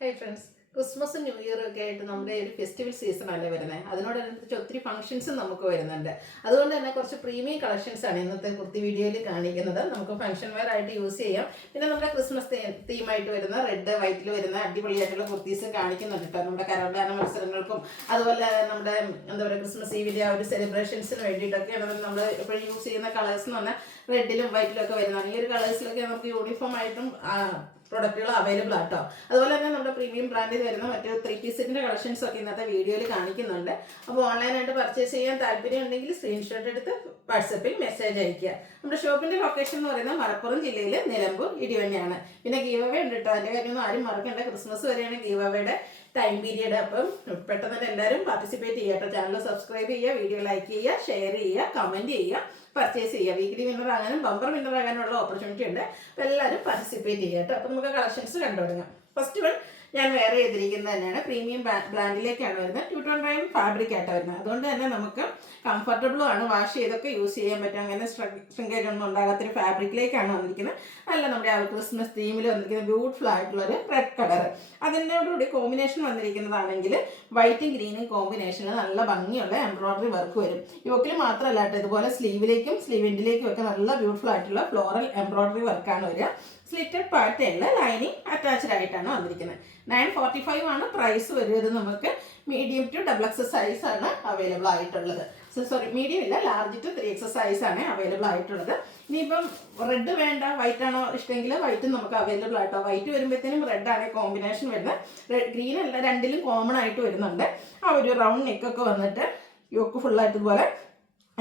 Hi friends, ക്രിസ്മസും new ഇയറും ഒക്കെ ആയിട്ട് നമ്മുടെ ഒരു ഫെസ്റ്റിവൽ സീസൺ അല്ലേ വരുന്നത്. അതിനോടനുബന്ധിച്ച് ഒത്തിരി ഫംഗ്ഷൻസും നമുക്ക് വരുന്നുണ്ട്. അതുകൊണ്ട് തന്നെ കുറച്ച് പ്രീമിയം കളക്ഷൻസ് ആണ് ഇന്നത്തെ കുർത്തി വീഡിയോയിൽ കാണിക്കുന്നത്. നമുക്ക് ഫംഗ്ഷൻ വെയർ ആയിട്ട് യൂസ് ചെയ്യാം. പിന്നെ നമ്മുടെ ക്രിസ്മസ് തീമായിട്ട് വരുന്ന റെഡ് വൈറ്റിൽ വരുന്ന അടിപൊളിയായിട്ടുള്ള കുർത്തീസ് കാണിക്കുന്നുണ്ട് കേട്ടോ. നമ്മുടെ കരോൾഗാന മത്സരങ്ങൾക്കും അതുപോലെ നമ്മുടെ എന്താ പറയുക ക്രിസ്മസ് ഈവിൻ്റെ ആ ഒരു സെലിബ്രേഷൻസിന് വേണ്ടിയിട്ടൊക്കെയാണ് നമ്മൾ എപ്പോഴും യൂസ് ചെയ്യുന്ന കളേഴ്സ് എന്ന് പറഞ്ഞാൽ റെഡിലും വൈറ്റിലും ഒക്കെ വരുന്നതാണ്. ഈ ഒരു കളേഴ്സിലൊക്കെ നമുക്ക് യൂണിഫോം ആയിട്ടും പ്രൊഡക്റ്റുകൾ അവൈലബിൾ ആട്ടോ. അതുപോലെ തന്നെ നമ്മുടെ പ്രീമിയം ബ്രാൻഡിൽ വരുന്ന മറ്റു 3 പീസിൻ്റെ കളക്ഷൻസ് ഒക്കെ ഇന്നത്തെ വീഡിയോയിൽ കാണിക്കുന്നുണ്ട്. അപ്പോൾ ഓൺലൈനായിട്ട് പർച്ചേസ് ചെയ്യാൻ താല്പര്യം ഉണ്ടെങ്കിൽ സ്ക്രീൻഷോട്ട് എടുത്ത് വാട്സപ്പിൽ മെസ്സേജ് അയയ്ക്കുക. നമ്മുടെ ഷോപ്പിൻ്റെ ലൊക്കേഷൻ എന്ന് പറയുന്നത് മലപ്പുറം ജില്ലയിൽ നിലമ്പൂർ ഇടിവണ്ണയാണ്. പിന്നെ ഗീവ് അവേ ഉണ്ട് കേട്ടോ. അതിൻ്റെ കാര്യമൊന്നും ആരും മറക്കണ്ട. ക്രിസ്മസ് വരെയാണ് ഗീവ് അവയുടെ ടൈം പീരീഡ്. അപ്പം പെട്ടെന്ന് തന്നെ എല്ലാവരും പാർട്ടിസിപ്പേറ്റ് ചെയ്യുക കേട്ടോ. ചാനൽ സബ്സ്ക്രൈബ് ചെയ്യുക, വീഡിയോ ലൈക്ക് ചെയ്യുക, ഷെയർ ചെയ്യുക, കമൻറ്റ് ചെയ്യുക, പർച്ചേസ് ചെയ്യുക. വീക്ക്ലി വിന്നർ ആകാനും ബമ്പർ വിന്നർ ആകാനുള്ള ഓപ്പർച്യൂണിറ്റി ഉണ്ട്. അപ്പോൾ എല്ലാവരും പാർട്ടിസിപ്പേറ്റ് ചെയ്യുക കേട്ടോ. അപ്പോൾ നമുക്ക് കളക്ഷൻസ് കണ്ടു തുടങ്ങാം. ഫസ്റ്റ് വൺ ഞാൻ വെയർ ചെയ്തിരിക്കുന്നത് തന്നെയാണ് പ്രീമിയം ബ്രാൻഡിലേക്കാണ് വരുന്നത്. 2 ടൈം ഫാബ്രിക് ആയിട്ട് വരുന്നത്. അതുകൊണ്ട് തന്നെ നമുക്ക് കംഫർട്ടബിളും ആണ്. വാഷ് ചെയ്തൊക്കെ യൂസ് ചെയ്യാൻ പറ്റും. അങ്ങനെ ശൃംഗേജ് ഒന്നും ഉണ്ടാകാത്തൊരു ഫാബ്രിക്കിലേക്കാണ് വന്നിരിക്കുന്നത്. നല്ല നമ്മുടെ ആ ക്രിസ്മസ് തീമിൽ വന്നിരിക്കുന്ന ബ്യൂട്ടിഫുൾ ആയിട്ടുള്ളൊരു റെഡ് കളർ. അതിനോടുകൂടി കോമ്പിനേഷൻ വന്നിരിക്കുന്നതാണെങ്കിൽ വൈറ്റും ഗ്രീനും കോമ്പിനേഷനിൽ നല്ല ഭംഗിയുള്ള എംബ്രോയിഡറി വർക്ക് വരും. യോക്കിൽ മാത്രമല്ല കേട്ടോ, ഇതുപോലെ സ്ലീവിലേക്കും സ്ലീവ് എൻഡിലേക്കും ഒക്കെ നല്ല ബ്യൂട്ടിഫുൾ ആയിട്ടുള്ള ഫ്ലോറൽ എംബ്രോയിഡറി വർക്കാണ് വരിക. സ്ലിറ്റഡ് പാറ്റേണിൽ ലൈനിങ് അറ്റാച്ച്ഡ് ആയിട്ടാണ് വന്നിരിക്കുന്നത്. 945 ആണ് പ്രൈസ് വരുന്നത്. നമുക്ക് മീഡിയം ടു XXL സൈസ് ആണ് അവൈലബിൾ ആയിട്ടുള്ളത്. മീഡിയം ഇല്ല, ലാർജ് ടു 3XL സൈസ് ആണ് അവൈലബിൾ ആയിട്ടുള്ളത്. ഇനിയിപ്പം റെഡ് വേണ്ട, വൈറ്റ് ആണോ ഇഷ്ടമെങ്കിൽ വൈറ്റും നമുക്ക് അവൈലബിൾ ആയിട്ടോ. വൈറ്റ് വരുമ്പോഴത്തേനും റെഡ് ആണ് കോമ്പിനേഷൻ വരുന്നത്. ഗ്രീൻ അല്ല, രണ്ടിലും കോമൺ ആയിട്ട് വരുന്നുണ്ട്. ആ ഒരു റൗണ്ട് നെക്കൊക്കെ വന്നിട്ട് യോക്ക് ഫുള്ളായിട്ട് ഇതുപോലെ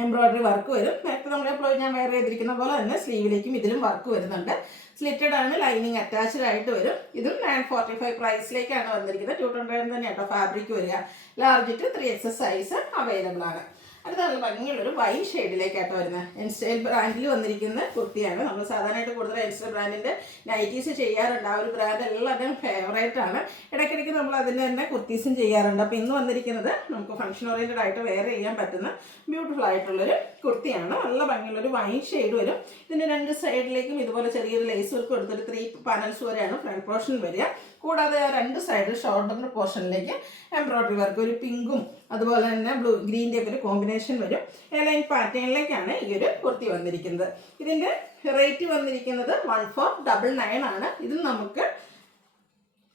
എംബ്രോയിഡറി വർക്ക് വരും. നേരത്തെ നമ്മളെപ്പോഴും ഞാൻ വെയർ ചെയ്തിരിക്കുന്ന പോലെ തന്നെ സ്ലീവിലേക്കും ഇതിലും വർക്ക് വരുന്നുണ്ട്. സ്ലിറ്റഡ് ആണ്, ലൈനിങ് അറ്റാച്ച്ഡ് ആയിട്ട് വരും. ഇതും 945 പ്രൈസിലേക്കാണ് വന്നിരിക്കുന്നത്. 200 തന്നെ കേട്ടോ ഫാബ്രിക് വരിക. Large to 3XL size available ആണ്. അടുത്ത നല്ല ഭംഗിയുള്ളൊരു വൈൻ ഷെയ്ഡിലേക്കാട്ടോ വരുന്നത്. എൻസ്റ്റൈൽ ബ്രാൻഡിൽ വന്നിരിക്കുന്ന കുർത്തിയാണ്. നമ്മൾ സാധാരണയായിട്ട് കൂടുതൽ എൻസ്റ്റൈൽ ബ്രാൻഡിൻ്റെ നൈറ്റീസ് ചെയ്യാറുണ്ട്. ആ ഒരു ബ്രാൻഡ് എല്ലാവരുടെയും ഫേവറേറ്റ് ആണ്. ഇടയ്ക്കിടയ്ക്ക് നമ്മൾ അതിൻ്റെ തന്നെ കുർത്തീസും ചെയ്യാറുണ്ട്. അപ്പോൾ ഇന്ന് വന്നിരിക്കുന്നത് നമുക്ക് ഫംഗ്ഷൻ ഓറിയൻറ്റഡ് ആയിട്ട് വെയർ ചെയ്യാൻ പറ്റുന്ന ബ്യൂട്ടിഫുൾ ആയിട്ടുള്ളൊരു കുർത്തിയാണ്. നല്ല ഭംഗിയുള്ളൊരു വൈൻ ഷെയ്ഡ് വരും. ഇതിൻ്റെ 2 സൈഡിലേക്കും ഇതുപോലെ ചെറിയൊരു ലേസ് വർക്ക് കൊടുത്തിട്ട് 3 പാനൽസ് വരെയാണ് ഫ്രണ്ട് പോർഷൻ വരിക. കൂടാതെ 2 സൈഡ് ഷോൾഡർ പോർഷനിലേക്ക് എംബ്രോയിഡറി വർക്ക്, ഒരു പിങ്കും അതുപോലെ തന്നെ ഗ്രീൻ്റെ ഒക്കെ ഒരു കോമ്പിനേഷൻ വരും. എലൈൻ പാറ്റേണിലേക്കാണ് ഈ ഒരു കുർത്തി വന്നിരിക്കുന്നത്. ഇതിൻ്റെ റേറ്റ് വന്നിരിക്കുന്നത് 1499 ആണ്. ഇത് നമുക്ക്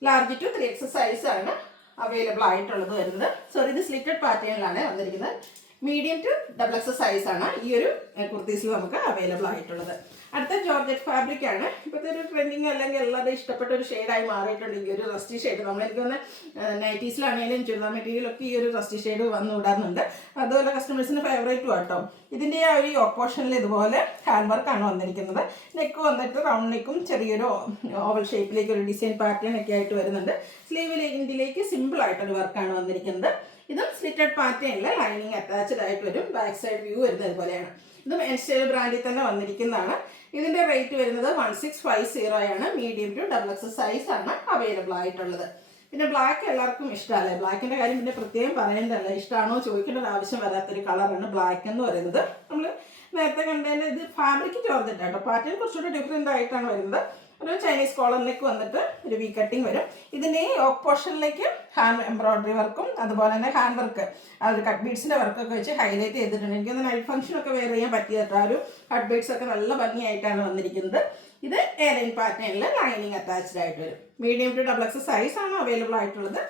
ലാർജ് ടു 3XL സൈസ് ആണ് അവൈലബിൾ ആയിട്ടുള്ളത് വരുന്നത്. ഇത് സ്ലിറ്റഡ് പാറ്റേണിലാണ് വന്നിരിക്കുന്നത്. മീഡിയം ടു XXL സൈസ് ആണ് ഈ ഒരു കുർത്തീസിൽ നമുക്ക് അവൈലബിൾ ആയിട്ടുള്ളത്. അടുത്ത ജോർജറ്റ് ഫാബ്രിക് ആണ്. ഇപ്പോഴത്തെ ഒരു ട്രെൻഡിങ് അല്ലെങ്കിൽ എല്ലാവരുടെയും ഇഷ്ടപ്പെട്ട ഒരു ഷെയ്ഡായി മാറിയിട്ടുണ്ട് ഈ ഒരു റസ്റ്റി ഷെയ്ഡ്. നമ്മളെനിക്ക് വന്ന് നൈറ്റീസിലാണെങ്കിലും ചുരിദാർ മെറ്റീരിയലൊക്കെ ഈ ഒരു റസ്റ്റി ഷെയ്ഡ് വന്ന് വിടാറുണ്ട്. അതുപോലെ കസ്റ്റമേഴ്സിന് ഫേവറേറ്റും ആട്ടോ. ഇതിൻ്റെ ആ ഒരു ഓപ്പോഷനിൽ ഇതുപോലെ ഹാൻഡ് വർക്കാണ് വന്നിരിക്കുന്നത്. നെക്ക് വന്നിട്ട് റൗണ്ട് നെക്കും ചെറിയൊരു ഓവൽ ഷേപ്പിലേക്ക് ഒരു ഡിസൈൻ പാറ്റേൺ ഒക്കെ ആയിട്ട് വരുന്നുണ്ട്. സ്ലീവിലേക്ക് സിമ്പിൾ ആയിട്ടൊരു വർക്കാണ് വന്നിരിക്കുന്നത്. ഇതും സ്ലിറ്റഡ് പാറ്റേണിൽ ലൈനിങ് അറ്റാച്ച്ഡ് ആയിട്ട് വരും. ബാക്ക് സൈഡ് വ്യൂ വരുന്നത് ഇതുപോലെയാണ്. ഇതും എൻസ്റ്റൈൽ ബ്രാൻഡിൽ തന്നെ വന്നിരിക്കുന്നതാണ്. ഇതിൻ്റെ റേറ്റ് വരുന്നത് 1650 ആണ്. മീഡിയം ടു XXL സൈസ് ആണ് അവൈലബിൾ ആയിട്ടുള്ളത്. പിന്നെ ബ്ലാക്ക് എല്ലാവർക്കും ഇഷ്ടമല്ലേ. ബ്ലാക്കിൻ്റെ കാര്യം പിന്നെ പ്രത്യേകം പറയേണ്ടതല്ല. ഇഷ്ടമാണോ ചോദിക്കേണ്ട ഒരു ആവശ്യം വരാത്തൊരു കളറാണ് ബ്ലാക്ക് എന്ന് പറയുന്നത്. നമ്മൾ നേരത്തെ കണ്ടതിന് ഇത് ഫാബ്രിക് ജോർജറ്റ് ആട്ടോ. പാറ്റേൺ കുറച്ചുകൂടി ഡിഫറെൻ്റ് ആയിട്ടാണ് വരുന്നത്. ഒരു ചൈനീസ് കോളറിലേക്ക് വന്നിട്ട് ഒരു വി കട്ടിങ് വരും. ഇതിൻ്റെ ഈ ഓഫ് പോർഷനിലേക്ക് ഹാൻഡ് എംബ്രോയിഡറി വർക്കും അതുപോലെ തന്നെ ഹാൻഡ് വർക്ക്, ആ ഒരു കട്ട് ബീഡ്സിൻ്റെ വർക്കൊക്കെ വെച്ച് ഹൈലൈറ്റ് ചെയ്തിട്ടുണ്ട്. എനിക്കൊന്ന് നൈറ്റ് ഫംഗ്ഷനൊക്കെ വെയർ ചെയ്യാൻ പറ്റിയിട്ട് ആ ഒരു കട്ട് ബീഡ്സ് ഒക്കെ നല്ല ഭംഗിയായിട്ടാണ് വന്നിരിക്കുന്നത്. ഇത് എയർലൈൻ പാറ്റേണിൽ ലൈനിങ് അറ്റാച്ച്ഡ് ആയിട്ട് വരും. മീഡിയം ടു XXL സൈസ് ആണ് അവൈലബിൾ ആയിട്ടുള്ളത്.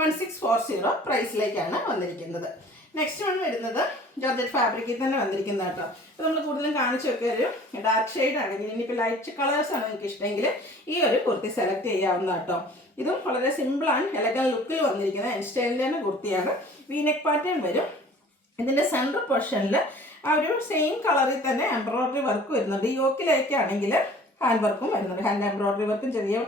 1640 പ്രൈസിലേക്കാണ് വന്നിരിക്കുന്നത്. നെക്സ്റ്റ് വൺ വരുന്നത് ജോർജറ്റ് ഫാബ്രിക്കിൽ തന്നെ വന്നിരിക്കുന്നത് കേട്ടോ. അപ്പോൾ നമ്മൾ കൂടുതലും കാണിച്ചു വെക്കുക ഒരു ഡാർക്ക് ഷെയ്ഡ് ആണെങ്കിൽ, ഇനിയിപ്പോൾ ലൈറ്റ് കളേഴ്സാണ് നിങ്ങൾക്ക് ഇഷ്ടമെങ്കിൽ ഈ ഒരു കുർത്തി സെലക്ട് ചെയ്യാവുന്ന കേട്ടോ. ഇതും വളരെ സിമ്പിളാണ്, എലഗൻ ലുക്കിൽ വന്നിരിക്കുന്നത് എൻസ്റ്റൈലിൻ്റെ തന്നെ കുർത്തിയാണ്. വീനെക്ക് പാറ്റേൺ വരും. ഇതിൻ്റെ സെൻട്രൽ പൊസിഷനിൽ ആ ഒരു സെയിം കളറിൽ തന്നെ എംബ്രോയിഡറി വർക്ക് വരുന്നുണ്ട്. യോക്കിലേക്കാണെങ്കിൽ ഹാൻഡ് വർക്കും വരുന്നുണ്ട്. ഹാൻഡ് എംബ്രോയിഡറി വർക്കും ചെറിയ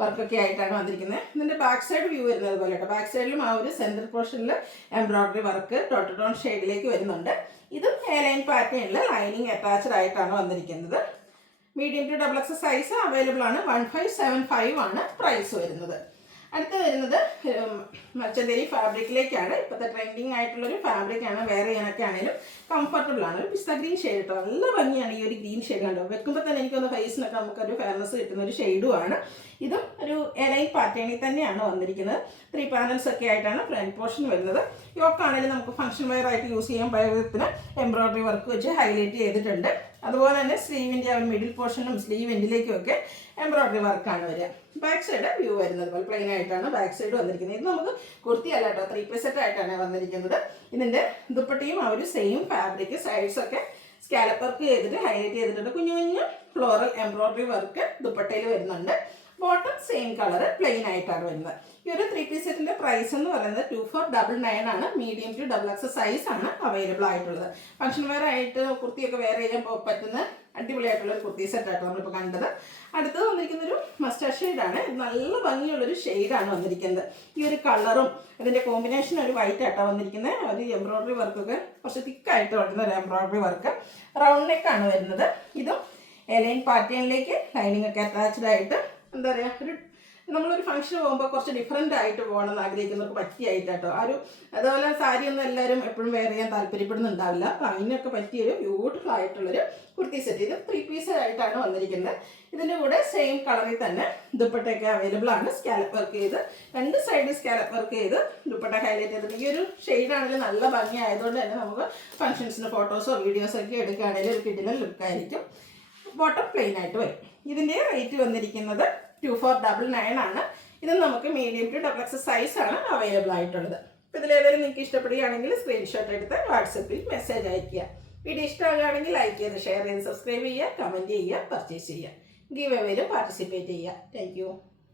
വർക്കൊക്കെ ആയിട്ടാണ് വന്നിരിക്കുന്നത്. ഇതിൻ്റെ ബാക്ക് സൈഡ് വ്യൂ വരുന്നത് പോലെ കേട്ടോ. ബാക്ക് സൈഡിലും ആ ഒരു സെൻട്രൽ പോർഷനിൽ എംബ്രോയിഡറി വർക്ക് ടോൺ ഷെയ്ഡിലേക്ക് വരുന്നുണ്ട്. ഇതും എയർലൈൻ പാറ്റേണിൽ ലൈനിങ് അറ്റാച്ച്ഡ് ആയിട്ടാണ് വന്നിരിക്കുന്നത്. Medium to XXL size available ആണ്. 1575 ആണ് പ്രൈസ് വരുന്നത്. അടുത്ത വരുന്നത് മച്ചന്തേരി ഫാബ്രിക്കിലേക്കാണ്. ഇപ്പോഴത്തെ ട്രെൻഡിങ് ആയിട്ടുള്ളൊരു ഫാബ്രിക്കാണ്. വെയർ ചെയ്യാനൊക്കെ ആണെങ്കിലും കംഫർട്ടബിൾ ആണ്. ഒരു പിസ്ത ഗ്രീൻ ഷെയ്ഡ് കേട്ടോ, നല്ല ഭംഗിയാണ് ഈ ഒരു ഗ്രീൻ ഷെയ്ഡ് കണ്ടോ. വെക്കുമ്പോൾ തന്നെ എനിക്കൊന്ന് ഫേസിനൊക്കെ നമുക്കൊരു ഫെയർനെസ് കിട്ടുന്ന ഒരു ഷെയ്ഡുമാണ്. ഇതും ഒരു എലൈൻ പാറ്റേണിൽ തന്നെയാണ് വന്നിരിക്കുന്നത്. 3 പാനൽസ് ഒക്കെ ആയിട്ടാണ് ഫ്രണ്ട് പോർഷൻ വരുന്നത്. യോക്കാണെങ്കിലും നമുക്ക് ഫംഗ്ഷൻ വെയർ ആയിട്ട് യൂസ് ചെയ്യാൻ പാകത്തിന് എംബ്രോയ്ഡറി വർക്ക് വെച്ച് ഹൈലൈറ്റ് ചെയ്തിട്ടുണ്ട്. അതുപോലെ തന്നെ സ്ലീവിൻ്റെ ആ ഒരു മിഡിൽ പോർഷനും സ്ലീവ് എൻഡിലേക്കും ഒക്കെ എംബ്രോയ്ഡറി വർക്കാണ് വരിക. ബാക്ക് സൈഡ് വ്യൂ വരുന്നത് പോലെ പ്ലെയിൻ ആയിട്ടാണ് ബാക്ക് സൈഡ് വന്നിരിക്കുന്നത്. ഇത് നമുക്ക് കുർത്തിയല്ല കേട്ടോ, 3 പീസ് സെറ്റ് ആയിട്ടാണ് വന്നിരിക്കുന്നത്. ഇതിൻ്റെ ദുപ്പട്ടയും ആ ഒരു സെയിം ഫാബ്രിക്, സൈഡ്സൊക്കെ സ്കാലപ്പ് വർക്ക് ചെയ്തിട്ട് ഹൈലൈറ്റ് ചെയ്തിട്ടുണ്ട്. കുഞ്ഞു കുഞ്ഞു ഫ്ലോറൽ എംബ്രോയ്ഡറി വർക്ക് ദുപ്പട്ടയിൽ വരുന്നുണ്ട്. ബോട്ടം സെയിം കളർ പ്ലെയിൻ ആയിട്ടാണ് വരുന്നത്. ഈ ഒരു 3 പീസ് സെറ്റിൻ്റെ പ്രൈസ് എന്ന് പറയുന്നത് 2499 ആണ്. മീഡിയം ടു XXL സൈസ് ആണ് അവൈലബിൾ ആയിട്ടുള്ളത്. ഫംഗ്ഷൻ വെയർ ആയിട്ട് കുർത്തിയൊക്കെ വെയർ ചെയ്യാൻ പറ്റുന്ന അടിപൊളിയായിട്ടുള്ളൊരു കുർത്തി സെറ്റായിട്ട് നമ്മളിപ്പോൾ കണ്ടത്. അടുത്തത് വന്നിരിക്കുന്നൊരു മസ്റ്റാർഡ് ഷെയ്ഡാണ്. നല്ല ഭംഗിയുള്ളൊരു ഷെയ്ഡാണ് വന്നിരിക്കുന്നത്. ഈ ഒരു കളറും ഇതിൻ്റെ കോമ്പിനേഷൻ ഒരു വൈറ്റ് ആയിട്ടാണ് വന്നിരിക്കുന്നത്. ഒരു എംബ്രോയ്ഡറി വർക്കൊക്കെ കുറച്ച് തിക്കായിട്ട് വരുന്ന ഒരു എംബ്രോയ്ഡറി വർക്ക്. റൗണ്ട് നെക്കാണ് വരുന്നത്. ഇതും എലൈൻ പാറ്റേണിലേക്ക് ലൈനിങ് ഒക്കെ അറ്റാച്ച്ഡ് ആയിട്ട് എന്താ പറയുക, ഒരു നമ്മളൊരു ഫംഗ്ഷന് പോകുമ്പോൾ കുറച്ച് ഡിഫറെൻ്റ് ആയിട്ട് പോകണമെന്ന് ആഗ്രഹിക്കുന്നവർക്ക് പറ്റിയായിട്ടോ. അതുപോലെ സാരിയൊന്നും എല്ലാവരും എപ്പോഴും വെയർ ചെയ്യാൻ താല്പര്യപ്പെടുന്നുണ്ടാവില്ല. അപ്പോൾ അതിനൊക്കെ പറ്റിയൊരു ബ്യൂട്ടിഫുൾ ആയിട്ടുള്ളൊരു കുർത്തി സെറ്റ്. ഇത് 3 പീസ് ആയിട്ടാണ് വന്നിരിക്കുന്നത്. ഇതിൻ്റെ കൂടെ സെയിം കളറിൽ തന്നെ ദുപ്പട്ടയൊക്കെ അവൈലബിൾ ആണ്. സ്കാലപ്പ് വർക്ക് ചെയ്ത് 2 സൈഡ് സ്കാലപ്പ് വർക്ക് ചെയ്ത് ദുപ്പട്ട ഹൈലൈറ്റ് ചെയ്തിട്ട് ഈ ഒരു ഷെയ്ഡാണെങ്കിൽ നല്ല ഭംഗി ആയതുകൊണ്ട് തന്നെ നമുക്ക് ഫംഗ്ഷൻസിന് ഫോട്ടോസോ വീഡിയോസോ ഒക്കെ എടുക്കുകയാണെങ്കിൽ ഒരു കിടിലൻ ലുക്കായിരിക്കും. ബോട്ടം പ്ലെയിൻ ആയിട്ട് വരും. ഇതിൻ്റെ റേറ്റ് വന്നിരിക്കുന്നത് 2499 ആണ്. ഇത് നമുക്ക് മീഡിയം ടു XXL സൈസാണ് അവൈലബിൾ ആയിട്ടുള്ളത്. അപ്പോൾ ഇതിലേതെങ്കിലും നിങ്ങൾക്ക് ഇഷ്ടപ്പെടുകയാണെങ്കിൽ സ്ക്രീൻഷോട്ട് എടുത്ത് വാട്സപ്പിൽ മെസ്സേജ് അയയ്ക്കുക. വീഡിയോ ഇഷ്ടമാകുകയാണെങ്കിൽ ലൈക്ക് ചെയ്ത് ഷെയർ ചെയ്ത് സബ്സ്ക്രൈബ് ചെയ്യുക, കമൻറ്റ് ചെയ്യുക, പർച്ചേസ് ചെയ്യുക. ഗീവ് എവേയിലും പാർട്ടിസിപ്പേറ്റ് ചെയ്യുക. താങ്ക്